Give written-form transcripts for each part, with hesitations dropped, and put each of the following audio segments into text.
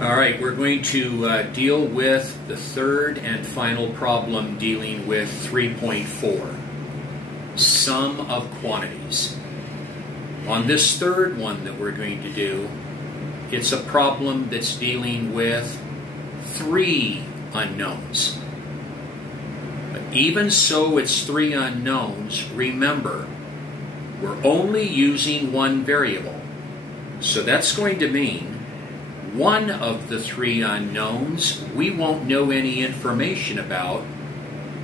All right, we're going to deal with the third and final problem dealing with 3.4, sum of quantities. On this third one that we're going to do, it's a problem that's dealing with three unknowns. But even so, it's three unknowns. Remember, we're only using one variable. So that's going to mean one of the three unknowns we won't know any information about,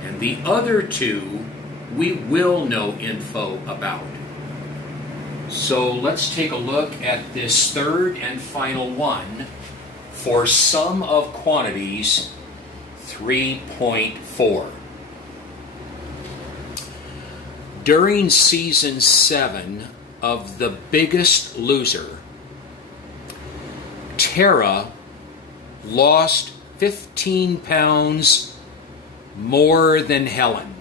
and the other two we will know info about. So let's take a look at this third and final one for sum of quantities 3.4. During season 7 of The Biggest Loser, Tara lost 15 pounds more than Helen.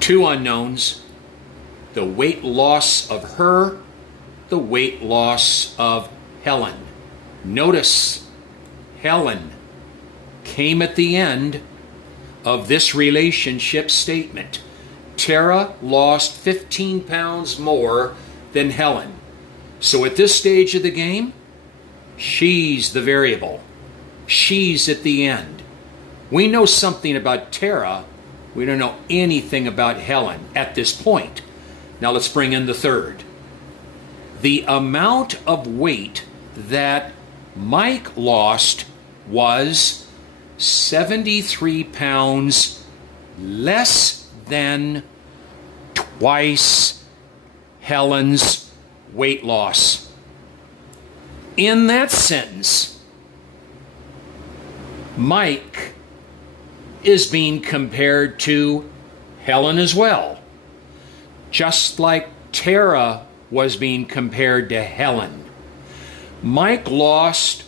Two unknowns: the weight loss of her, the weight loss of Helen. Notice, Helen came at the end of this relationship statement. Tara lost 15 pounds more than Helen. So at this stage of the game, she's the variable. She's at the end. We know something about Tara. We don't know anything about Helen at this point. Now let's bring in the third. The amount of weight that Mike lost was 73 pounds less than twice Helen's weight loss. In that sentence, Mike is being compared to Helen as well, just like Tara was being compared to Helen. Mike lost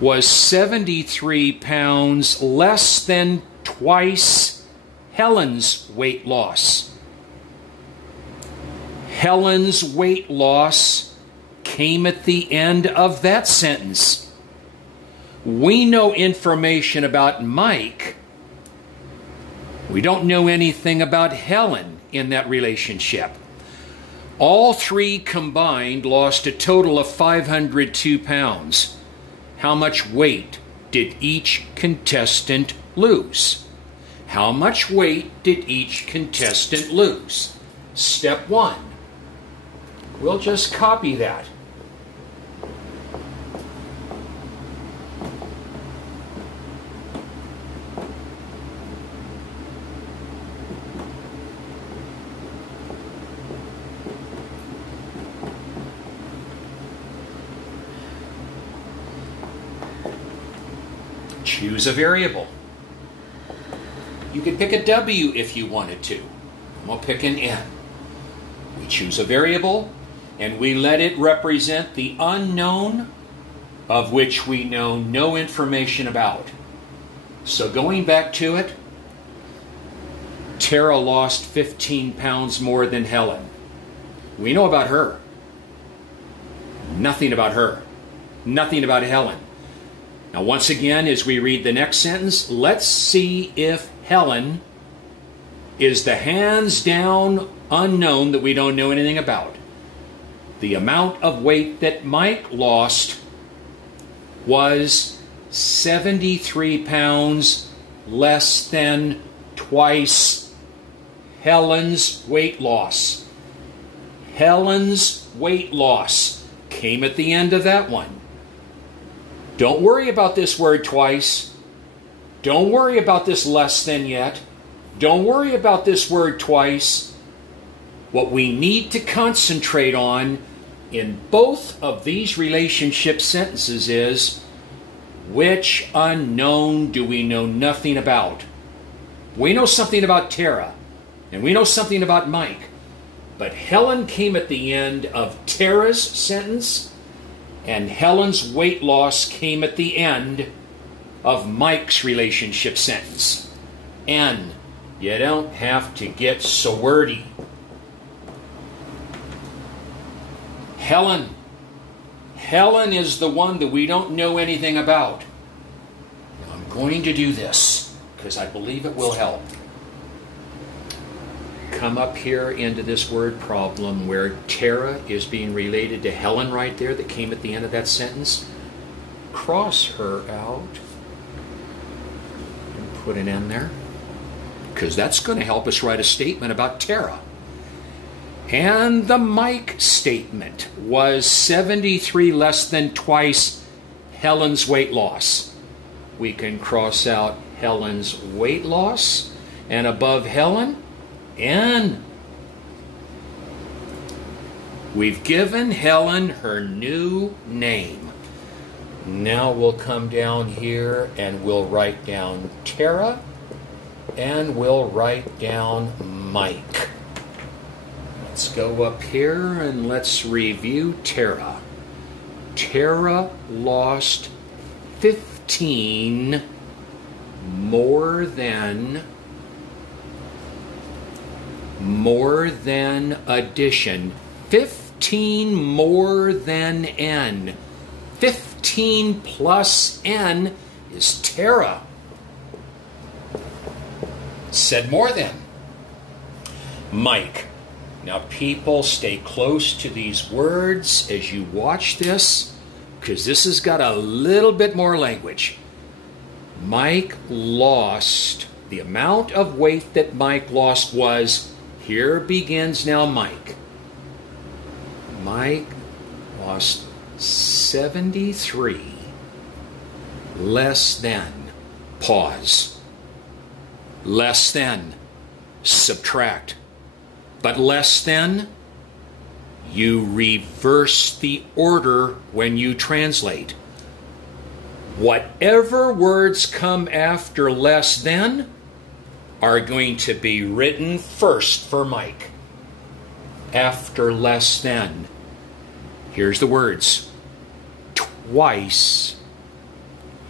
was 73 pounds less than twice Helen's weight loss. Helen's weight loss came at the end of that sentence. We know information about Mike. We don't know anything about Helen in that relationship. All three combined lost a total of 502 pounds. How much weight did each contestant lose? How much weight did each contestant lose? Step one. We'll just copy that. Choose a variable. You could pick a W if you wanted to. We'll pick an N. We choose a variable, and we let it represent the unknown of which we know no information about. So going back to it, Tara lost 15 pounds more than Helen. We know about her. Nothing about her. Nothing about Helen. Now once again, as we read the next sentence, let's see if Helen is the hands-down unknown that we don't know anything about. The amount of weight that Mike lost was 73 pounds less than twice Helen's weight loss. Helen's weight loss came at the end of that one. Don't worry about this word twice. Don't worry about this less than yet. Don't worry about this word twice. What we need to concentrate on in both of these relationship sentences is, which unknown do we know nothing about? We know something about Tara, and we know something about Mike, but Helen came at the end of Tara's sentence, and Helen's weight loss came at the end of Mike's relationship sentence. N. You don't have to get so wordy. Helen Helen is the one that we don't know anything about. I'm going to do this because I believe it will help. Come up here into this word problem where Tara is being related to Helen right there that came at the end of that sentence. Cross her out and put an N there, because that's going to help us write a statement about Tara. And the Mike statement was 73 less than twice Helen's weight loss. We can cross out Helen's weight loss, and above Helen, N. We've given Helen her new name. Now we'll come down here and we'll write down Tara, and we'll write down Mike. Let's go up here and let's review Tara. Tara lost 15 more than addition. 15 more than N. 15 plus N is Tara. Said more than. Mike. Now people, stay close to these words as you watch this, because this has got a little bit more language. Mike lost, the amount of weight that Mike lost was, here begins now Mike. Mike lost 73 less than, pause, less than, subtract, but less than, you reverse the order when you translate. Whatever words come after less than are going to be written first for Mike. After less than. Here's the words. Twice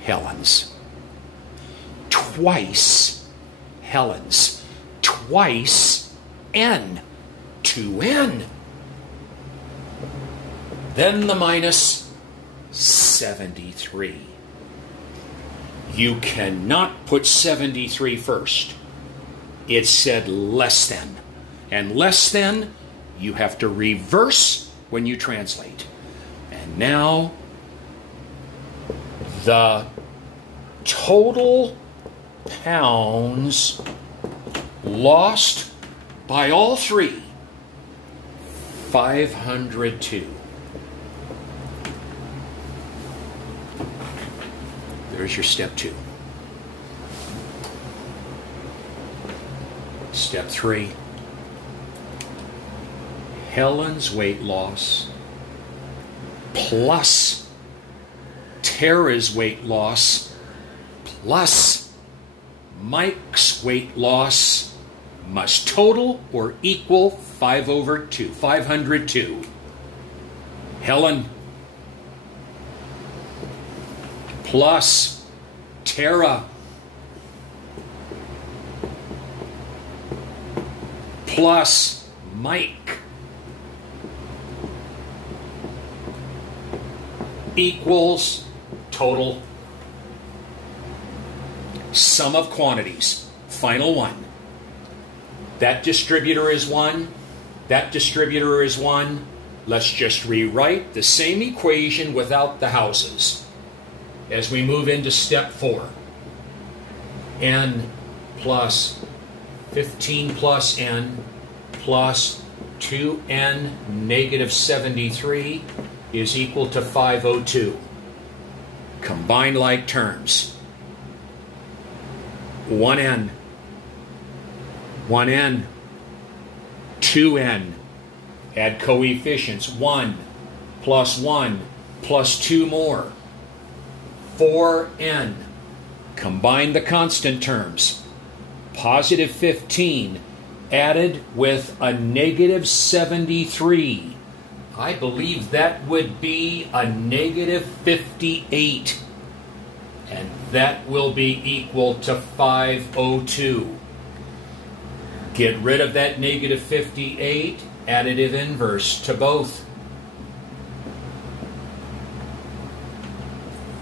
Helen's. Twice Helen's. Twice N. 2N. Then the minus 73. You cannot put 73 first. It said less than. And less than, you have to reverse when you translate. And now, the total pounds lost by all three, 502. There's your step 2. Step 3. Helen's weight loss plus Tara's weight loss plus Mike's weight loss must total or equal 502. Helen plus Tara plus Mike equals total. Sum of quantities. Final one. That distributor is 1. That distributor is 1. Let's just rewrite the same equation without the houses as we move into step 4. N plus 15 plus N plus 2N negative 73 is equal to 502. Combined like terms. 1N, 1N, 2N. Add coefficients. 1 plus 1 plus 2 more. 4N. Combine the constant terms. Positive 15 added with a negative 73. I believe that would be a negative 58. And that will be equal to 502. Get rid of that negative 58, additive inverse to both.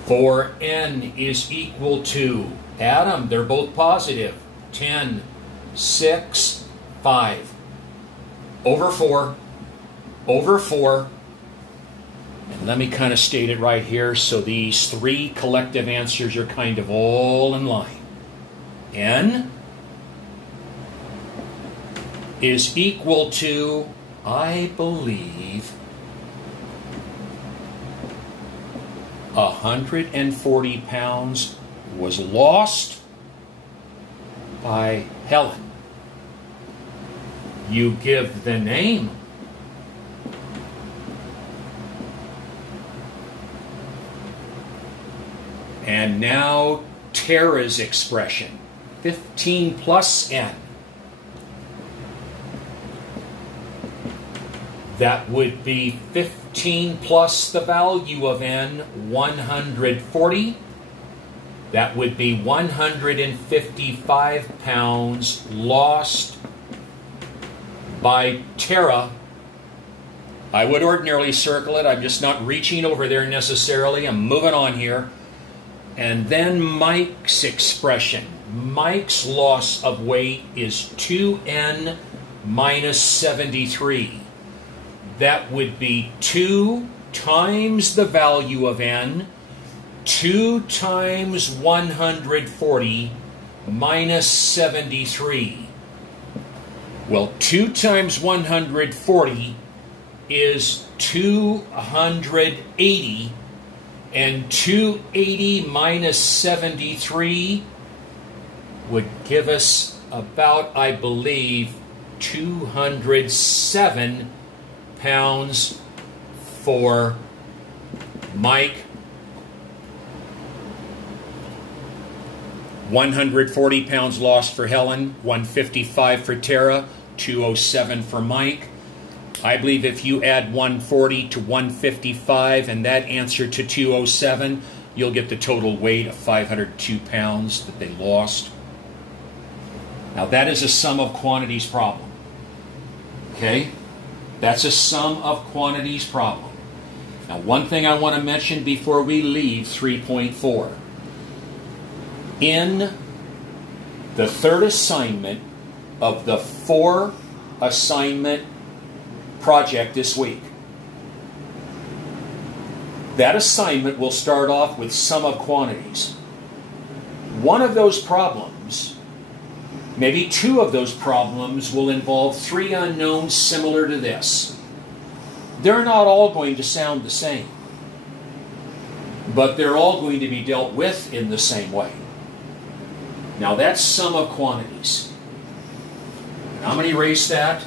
For n is equal to, add them, they're both positive, 10, 6, 5, over 4, over 4. And let me kind of state it right here so these three collective answers are kind of all in line. N is equal to, I believe, 140 pounds was lost by Helen. You give the name. And now Tara's expression, 15 plus n. That would be 15 plus the value of n, 140. That would be 155 pounds lost by Tara. I would ordinarily circle it. I'm just not reaching over there necessarily. I'm moving on here. And then Mike's expression. Mike's loss of weight is 2n minus 73. That would be 2 times the value of n, 2 times 140 minus 73. Well, 2 times 140 is 280, and 280 minus 73 would give us about, I believe, 207 pounds for Mike, 140 pounds lost for Helen, 155 for Tara, 207 for Mike. I believe if you add 140 to 155 and that answer to 207, you'll get the total weight of 502 pounds that they lost. Now that is a sum of quantities problem. Okay? That's a sum of quantities problem. Now one thing I want to mention before we leave 3.4. In the third assignment of the 4 assignment project this week, that assignment will start off with sum of quantities. One of those problems, maybe 2 of those problems, will involve 3 unknowns similar to this. They're not all going to sound the same, but they're all going to be dealt with in the same way. Now that's sum of quantities. And I'm going to erase that.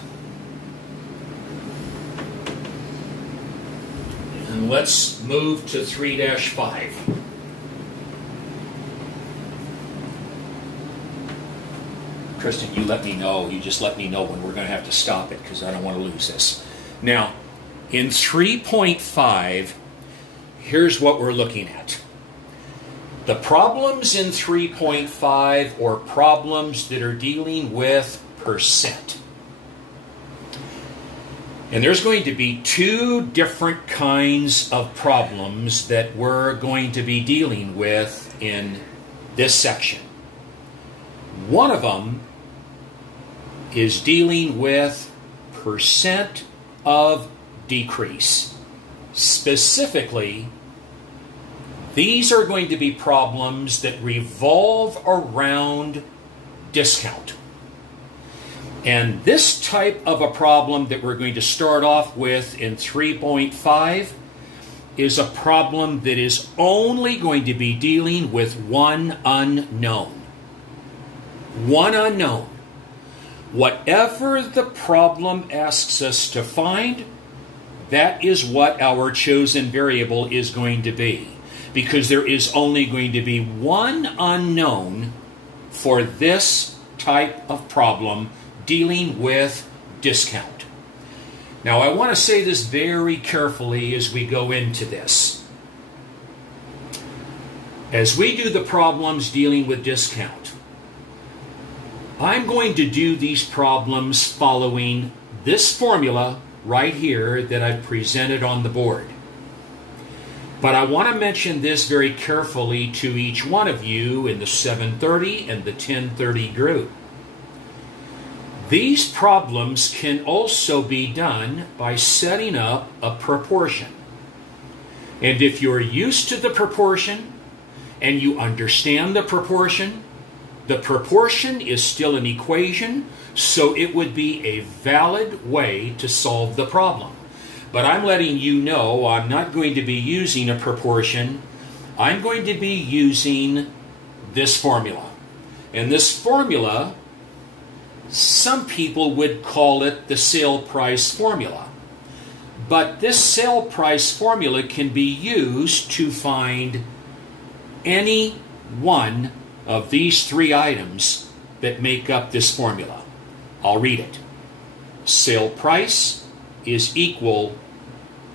And let's move to 3-5. Kristen, you let me know. You just let me know when we're going to have to stop it because I don't want to lose this. Now, in 3.5, here's what we're looking at. The problems in 3.5 are problems that are dealing with percent. And there's going to be 2 different kinds of problems that we're going to be dealing with in this section. One of them is dealing with percent of decrease. Specifically, these are going to be problems that revolve around discount. And this type of a problem that we're going to start off with in 3.5 is a problem that is only going to be dealing with one unknown. One unknown. Whatever the problem asks us to find, that is what our chosen variable is going to be. Because there is only going to be one unknown for this type of problem dealing with discount. Now, I want to say this very carefully as we go into this. As we do the problems dealing with discount, I'm going to do these problems following this formula right here that I've presented on the board. But I want to mention this very carefully to each one of you in the 730 and the 1030 group. These problems can also be done by setting up a proportion. And if you're used to the proportion and you understand the proportion is still an equation, so it would be a valid way to solve the problem. But I'm letting you know I'm not going to be using a proportion. I'm going to be using this formula. And this formula, some people would call it the sale price formula. But this sale price formula can be used to find any one of these three items that make up this formula. I'll read it. Sale price is equal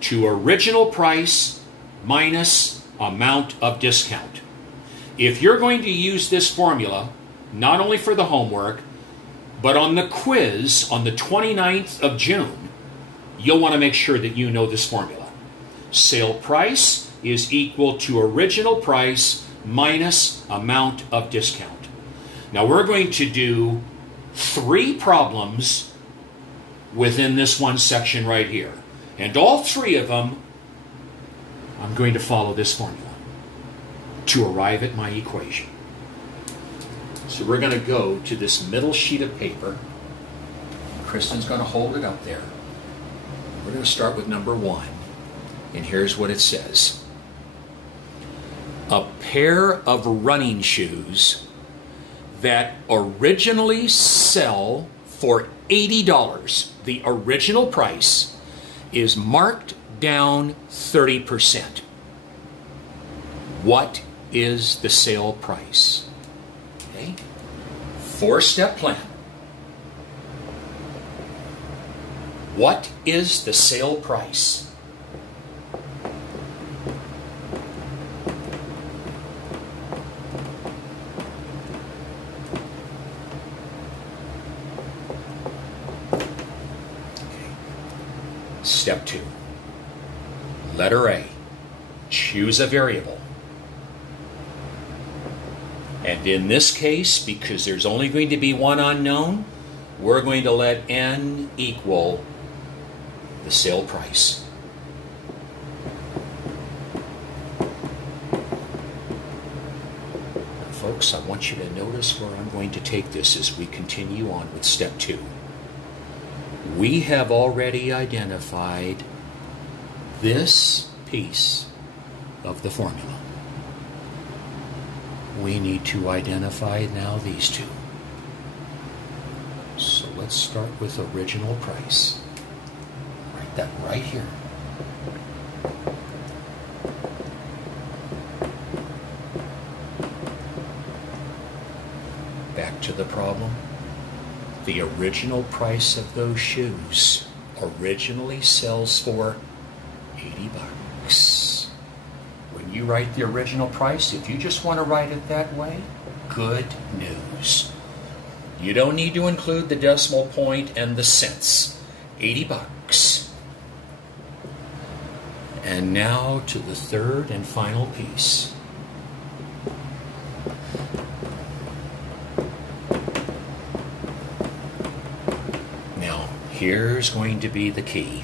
to original price minus amount of discount. If you're going to use this formula, not only for the homework, but on the quiz on the 29th of June, you'll want to make sure that you know this formula. Sale price is equal to original price minus amount of discount. Now we're going to do 3 problems within this one section right here. And all 3 of them, I'm going to follow this formula to arrive at my equation. So we're going to go to this middle sheet of paper. Kristen's going to hold it up there. We're going to start with number 1. And here's what it says. A pair of running shoes that originally sell for $80, the original price, is marked down 30%. What is the sale price? Okay. 4-step plan. What is the sale price? Step 2. Letter A. Choose a variable. And in this case, because there's only going to be one unknown, we're going to let n equal the sale price. Folks, I want you to notice where I'm going to take this as we continue on with step 2. We have already identified this piece of the formula. We need to identify now these 2. So let's start with original price. Write that right here. Back to the problem. The original price of those shoes originally sells for $80. When you write the original price, if you just want to write it that way, good news. You don't need to include the decimal point and the cents. $80. And now to the third and final piece. Here's going to be the key.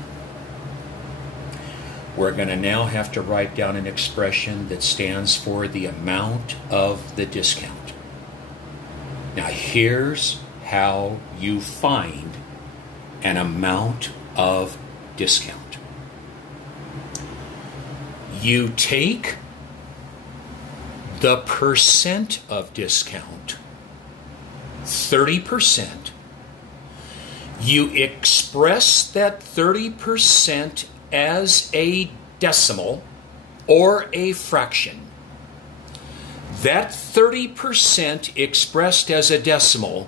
We're going to now have to write down an expression that stands for the amount of the discount. Now here's how you find an amount of discount. You take the percent of discount, 30%. You express that 30% as a decimal or a fraction. That 30% expressed as a decimal,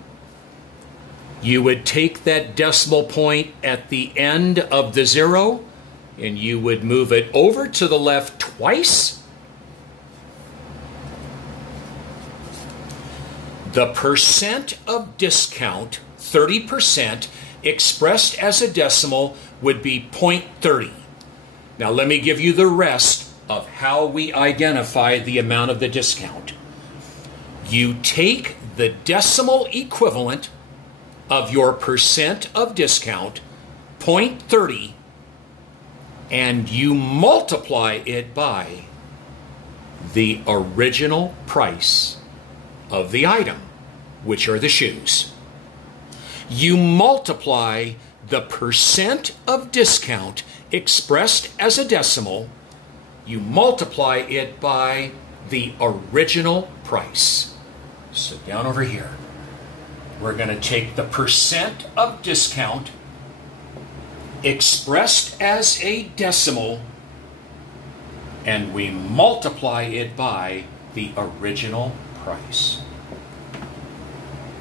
you would take that decimal point at the end of the 0 and you would move it over to the left twice. The percent of discount, 30%, expressed as a decimal would be 0.30. Now let me give you the rest of how we identify the amount of the discount. You take the decimal equivalent of your percent of discount, 0.30, and you multiply it by the original price of the item, which are the shoes. You multiply the percent of discount expressed as a decimal, you multiply it by the original price. So down over here, we're going to take the percent of discount expressed as a decimal, and we multiply it by the original price.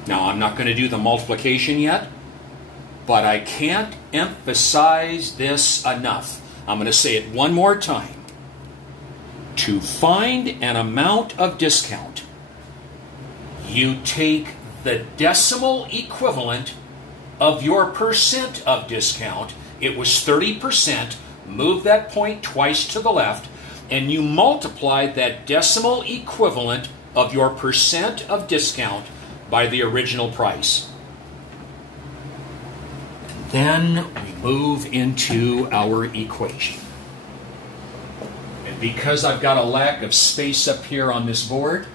Now, I'm not going to do the multiplication yet, but I can't emphasize this enough. I'm going to say it one more time. To find an amount of discount, you take the decimal equivalent of your percent of discount. It was 30%. Move that point twice to the left, and you multiply that decimal equivalent of your percent of discount by the original price. Then we move into our equation. And because I've got a lack of space up here on this board,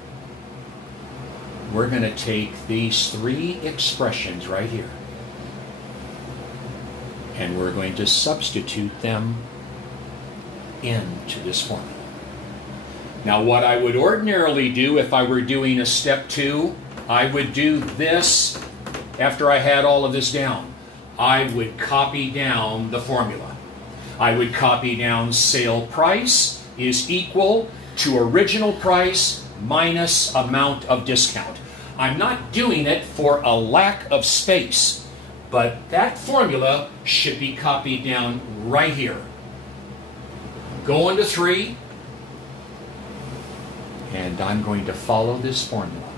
we're going to take these three expressions right here, and we're going to substitute them into this formula. Now, what I would ordinarily do if I were doing a step 2, I would do this after I had all of this down. I would copy down the formula. I would copy down sale price is equal to original price minus amount of discount. I'm not doing it for a lack of space, but that formula should be copied down right here. Go into 3, and I'm going to follow this formula.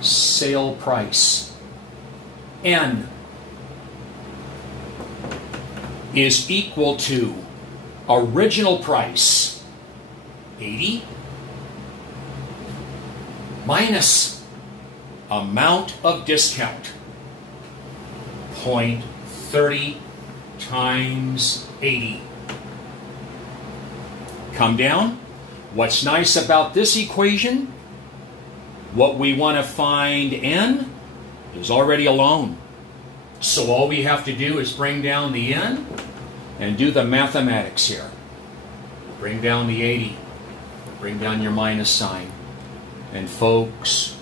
Sale price, N, is equal to original price, 80, minus amount of discount, 0.30 times 80. Come down. What's nice about this equation? What we want to find N is already alone. So all we have to do is bring down the N and do the mathematics here. Bring down the 80. Bring down your minus sign. And folks,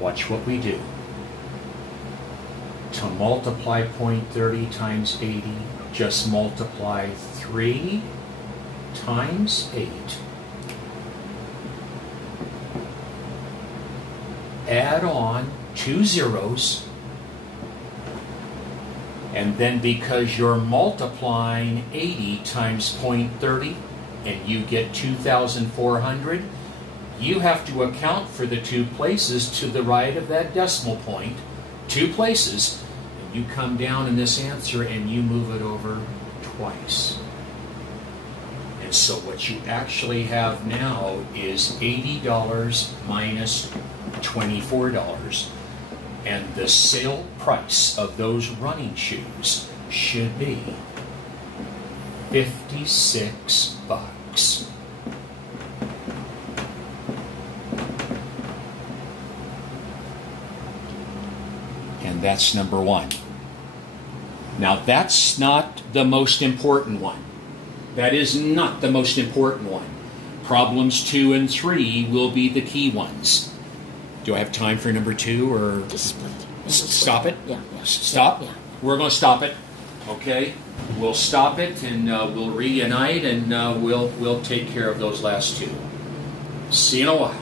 watch what we do. To multiply 0.30 times 80, just multiply 3 times 8. Add on 2 zeros, and then because you're multiplying 80 times 0.30 and you get 2,400, you have to account for the 2 places to the right of that decimal point, 2 places, and you come down in this answer and you move it over twice. And so what you actually have now is $80 minus $24, and the sale price of those running shoes should be $56. And that's number 1. Now that's not the most important one. That is not the most important one. Problems 2 and 3 will be the key ones. Do I have time for number 2, or Just split. stop it? Yeah. Stop? Yeah. We're going to stop it. Okay? We'll stop it, and we'll reunite, and we'll take care of those last 2. See you in a while.